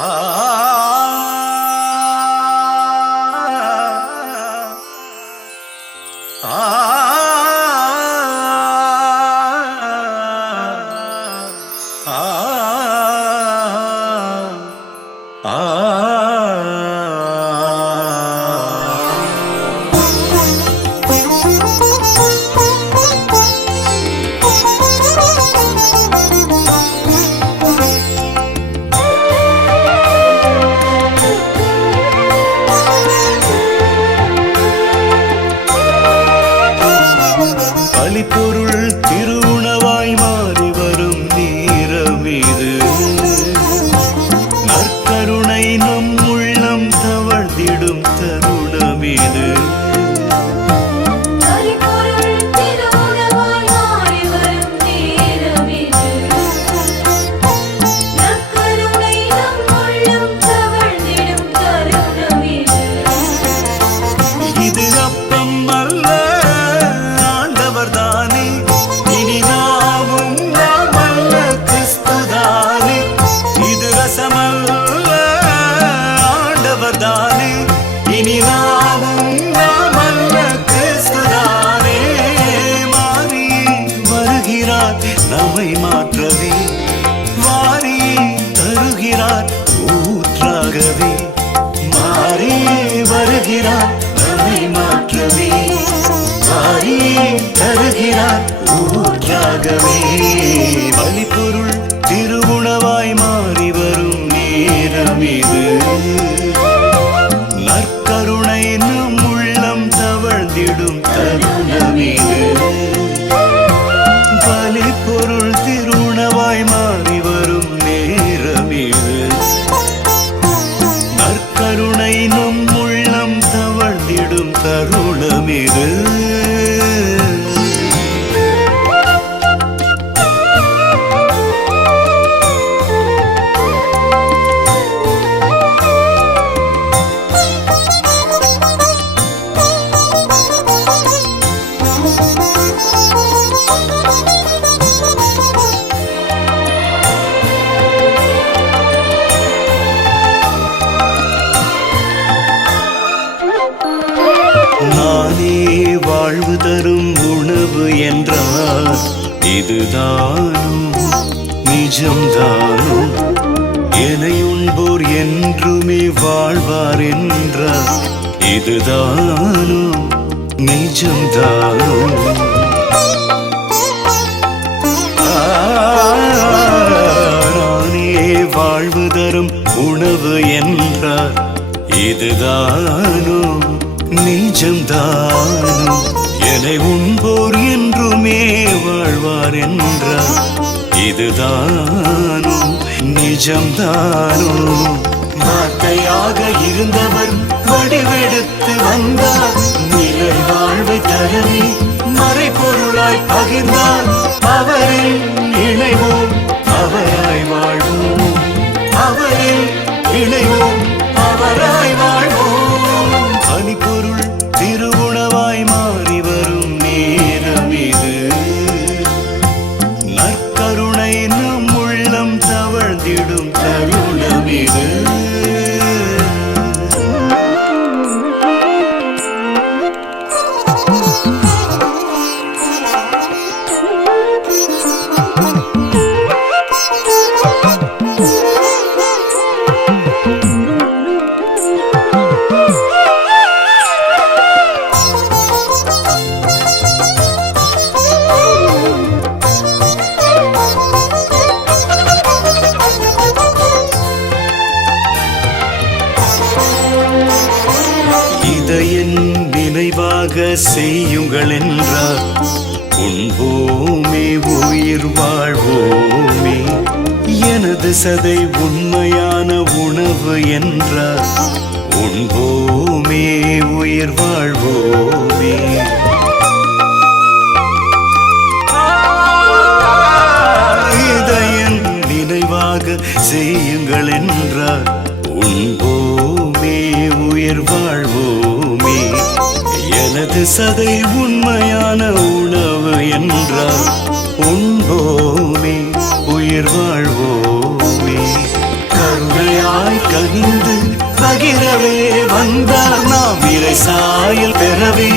Ah திருவுணவாய் ஆண்டவர் தானே? இனி நாமும் நாம் அல்ல கிறிஸ்துதானே. மாறி வருகிறார் நம்மை மாற்றவே. வாரி தருகிறார் ஊற்றாகவே. மாறி வருகிறார் நம்மை மாற்றவே. வாரி தருகிறார் ஊற்றாகவே. வலிப்பு sentir நானே வாழ்வு தரும் உணவு என்றால் இதுதானும் நிஜம்தானோ? என்னை உண்போர் என்றுமே வாழ்வார் என்றார் இதுதானோ? நிஜம்தானோ? நானே வாழ்வு தரும் உணவு என்றார் இதுதானோ? நிஜம்தானோ. என்னை உண்போர் என்றுமே வாழ்வார் என்றார் இதுதானோ நிஜம்தானோ வார்த்தையாக இருந்தவர் வடிவெடுத்து வந்தார். நிலை வாழ்வை தரவே மறைபொருளாய் பகிர்ந்தார். அவரில் இணைவோம் இதையின் நினைவாக செய்யுங்கள் என்றார் உண்போமே உயிர் வாழ்வோமே எனது சதை உண்மையான உணவு என்றார். உண்போமே உயிர் வாழ்வோமே. இதயன் நினைவாக செய்யுங்கள் என்றார் உண்போமே உயிர் வாழ்வோமே. எனது சதை உண்மையான உணவு என்றால் உண்போமே உயிர் வாழ்வோமே. கருணையாய் கனிந்து பகிரவே வந்தார் நாம் இறை சாயல் பெறவே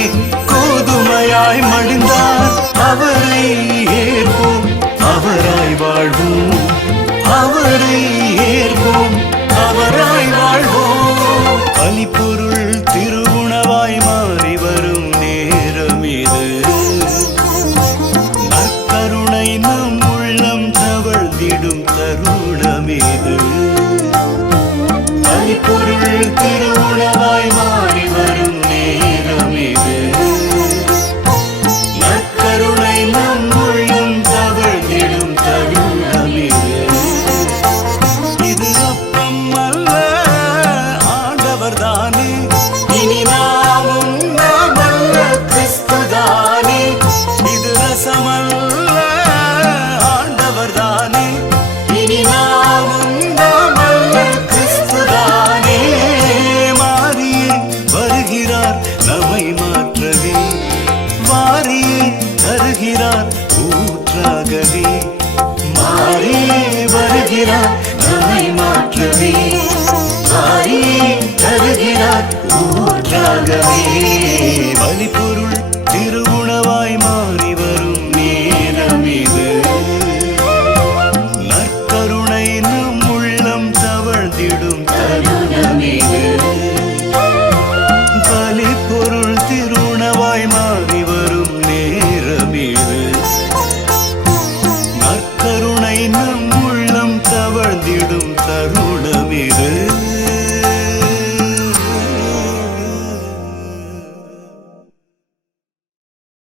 மாற்றவே வாரியே தருகிறார் ஊற்றாகவே. பலிப்பொருள்